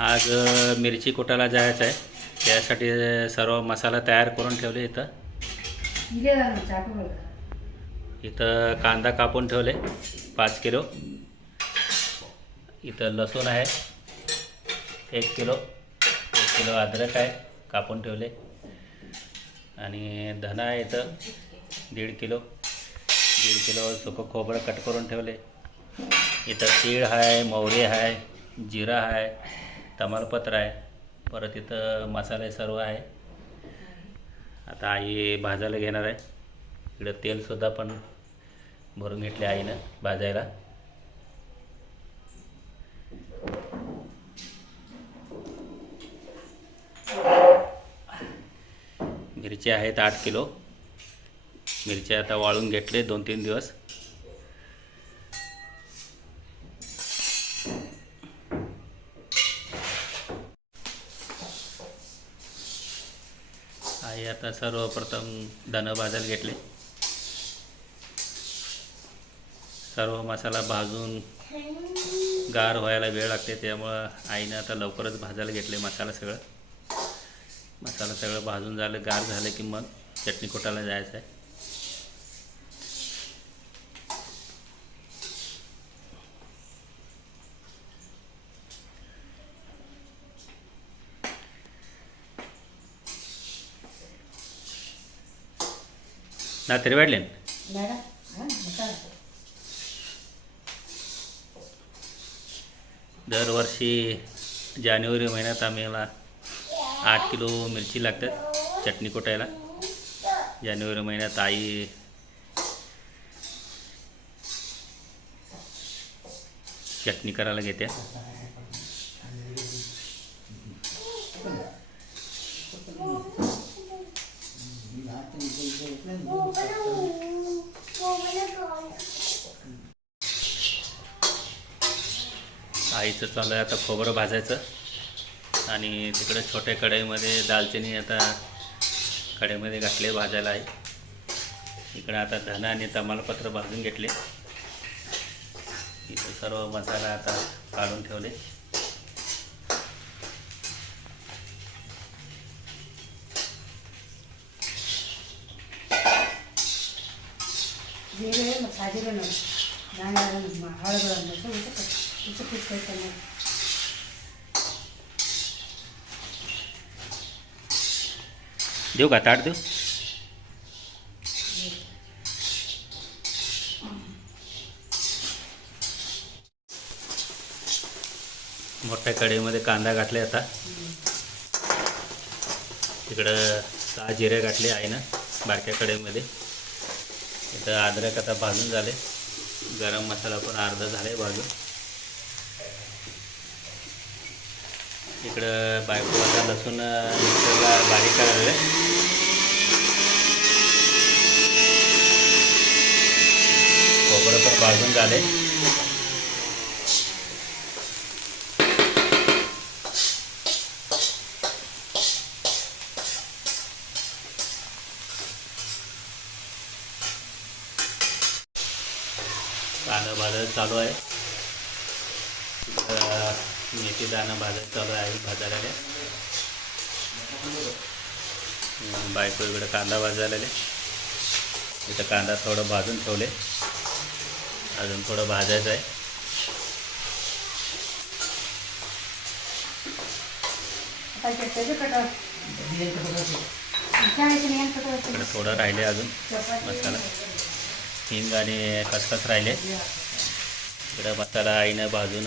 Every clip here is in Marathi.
आज मिरची कुटायला जायचं आहे. त्यासाठी सर्व मसाला तयार करून ठेवले इथं. इथं कांदा कापून ठेवले पाच किलो. इथं लसूण आहे एक किलो. एक किलो अद्रक आहे कापून ठेवले. आणि धना आहे इथं दीड किलो. दीड किलो सुकं खोबरं कट करून ठेवले. इथं तीळ आहे मोहरी आहे जिरा आहे. तमालपत्र आहे. परत इथं मसाले सर्व आहे. आता आई भाजायला घेणार आहे. इकडं तेलसुद्धा पण भरून घेतले आईनं भाजायला. मिरची आहेत आठ किलो. मिरच्या आता वाळून घेतले दोन तीन दिवस. आई आता सर्वप्रथम धनं भाजायला घेतले. सर्व मसाला भाजून गार व्हायला वेळ लागते त्यामुळं आईनं आता लवकरच भाजायला घेतले मसाला सगळं. मसाला सगळं भाजून झालं गार झालं की मग चटणी कुटायला जायचं आहे. రాత్రి వెళ్ళాను दरवर्षी जानेवारी महिन्यात आम्हाला आठ किलो मिरची लागतात चटणी कोटायला. जानेवारी महिन्यात आई चटणी करायला घेते आईचं चालू आहे आता खोबरं भाजायचं. आणि तिकडे छोट्या कढईमध्ये दालचिनी आता कढईमध्ये घातले भाजायला आहे. इकडं आता धन आणि तमालपत्र भाजून घेतले. इथं सर्व मसाला आता काढून ठेवले. हळद असं फिरवायचं मग देऊ का ताट देऊ? मोठ्या कढईमध्ये कांदा घातले आता. तिकडं सहा जिरे घातले आहे ना बारक्या कढईमध्ये. इथं अद्रक आता भाजून झाले. गरम मसाला पण अर्धा झाला आहे भाजून. इकडं बायको आता लसूण मिक्सरला बारीक करायला. खोबरं पण भाजून झाले. कांदा भाजायला चालू आहे. मेथी दाणं भाजा चालू आहे भाजायला. बायको इकडे कांदा भाजायला. इथं कांदा थोडं भाजून ठेवले. अजून थोडं भाजायचं आहे. थोडं राहिले अजून मसाला. हिंग आणि खसखस राहिले. इकडं मसाला आईनं भाजून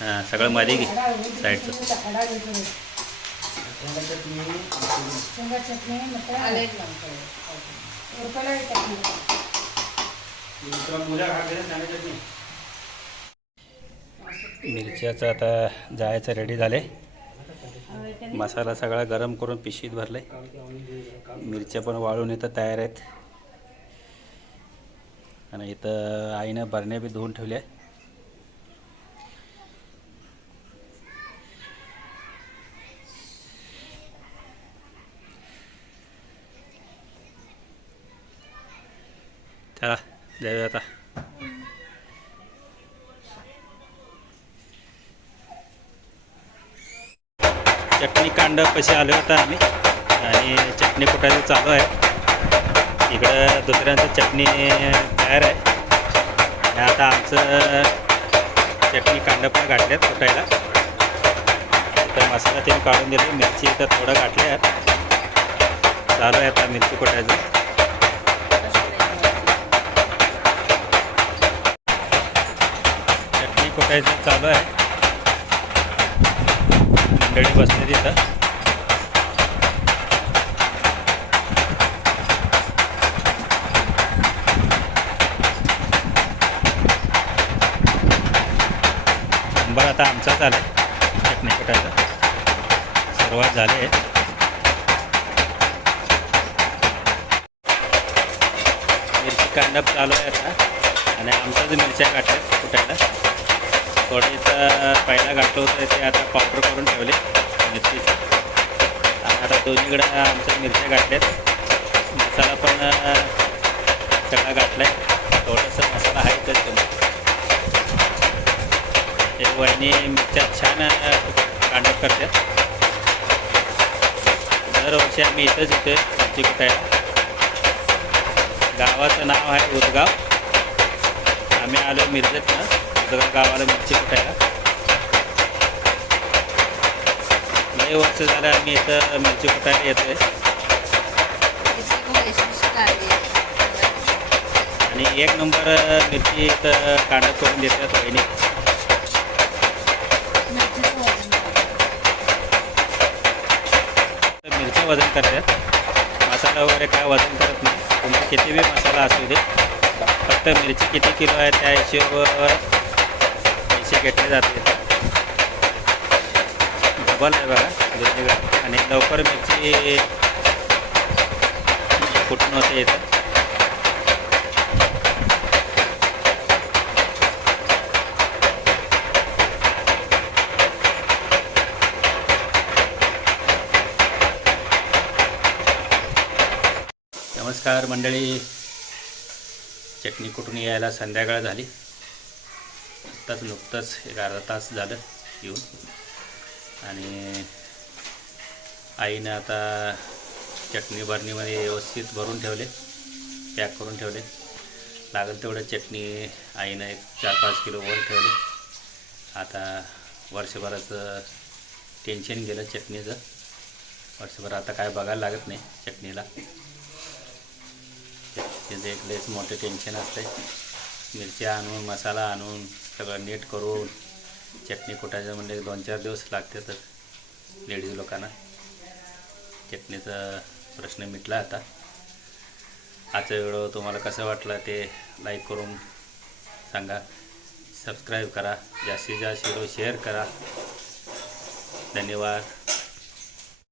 हां सगळं मध्ये घे साईडचं. मिरच्याचं आता जायचं रेडी झाले. मसाला सगळा गरम करून पिशीत भरले मिरच्या पण वाळून इथं तयार आहेत. आणि इथं आईनं बरण्या बी धुवून ठेवल्या चला जाऊया आता चटणी कांड पशी आलो होता आम्ही? आणि चटणी कुटायचं चालू आहे? इकडं दुसऱ्यांचं चटणी तयार आहे. आणि आता आमचं चटणी कांड पण गाठल्यात कुटायला तर मसाला तिने काढून दिले मिरची तर थोडं गाठले आहेत. चालू आहे आता मिरची कुटायचं चटणी चालू आहे. मंडळी बसले तिथं नंबर आता आमचा चालू आहे चटणी कुटायचा सुरुवात झाली आहे. मिरची कांडप चालू आहे आता. आणि आमचा जो मिरच्या गाठल्यात कुटायला थोडीचं पहिला गाठलं होतं ते आता पावडर करून ठेवले. मिरचीचं आणि आता दोन्हीकडं आमच्या मिरच्या गाठल्यात मसाला पण सगळा गाठला आहे थोडंसं मसाला आहे तर ते. वहिनी मिरच्या छान कांडप करतात. दरवर्षी आम्ही इथंच येतो मिरची कुठायला. गावाचं नाव आहे उदगाव. आम्ही आलो मिरजेतनं. उदगाव गावाला मिरची कुटायला. लय वर्ष झालं आम्ही इथं मिरची कुटायला येतोय. आणि एक नंबर मिरची इथं कांडप करून देतात वहिनी. मिरची वजन करतात. मसाला वगैरे काय वजन करत नाही. तुमचा किती बी मसाला असू दे फक्त मिरची किती किलो आहे त्या हिशोबावर घेतले जाते. डबल आहे बघा दुसरीकडे आणि लवकर मिरची कुठून होते इथं. नमस्कार मंडळी. चटणी कुठून यायला संध्याकाळ झाली. आत्ताच नुकतंच एक अर्धा तास झालं येऊन. आणि आईनं आता चटणी बरणीमध्ये व्यवस्थित भरून ठेवले पॅक करून ठेवले. लागेल तेवढं चटणी आईनं एक चार पाच किलो वर ठेवले. आता वर्षभराचं टेन्शन गेलं चटणीचं. वर्षभर आता काय बघायला लागत नाही चटणीला. त्याचं एक लयच मोठं टेन्शन असते मिरच्या आणून मसाला आणून सगळं नीट करून चटणी कुटायचं म्हणजे दोन चार दिवस लागतातच लेडीज लोकांना. चटणीचा प्रश्न मिटला आता. आजचा व्हिडिओ तुम्हाला कसं वाटला ते लाईक करून सांगा. सबस्क्राईब करा. जास्तीत जास्त व्हिडिओ शेअर करा. धन्यवाद.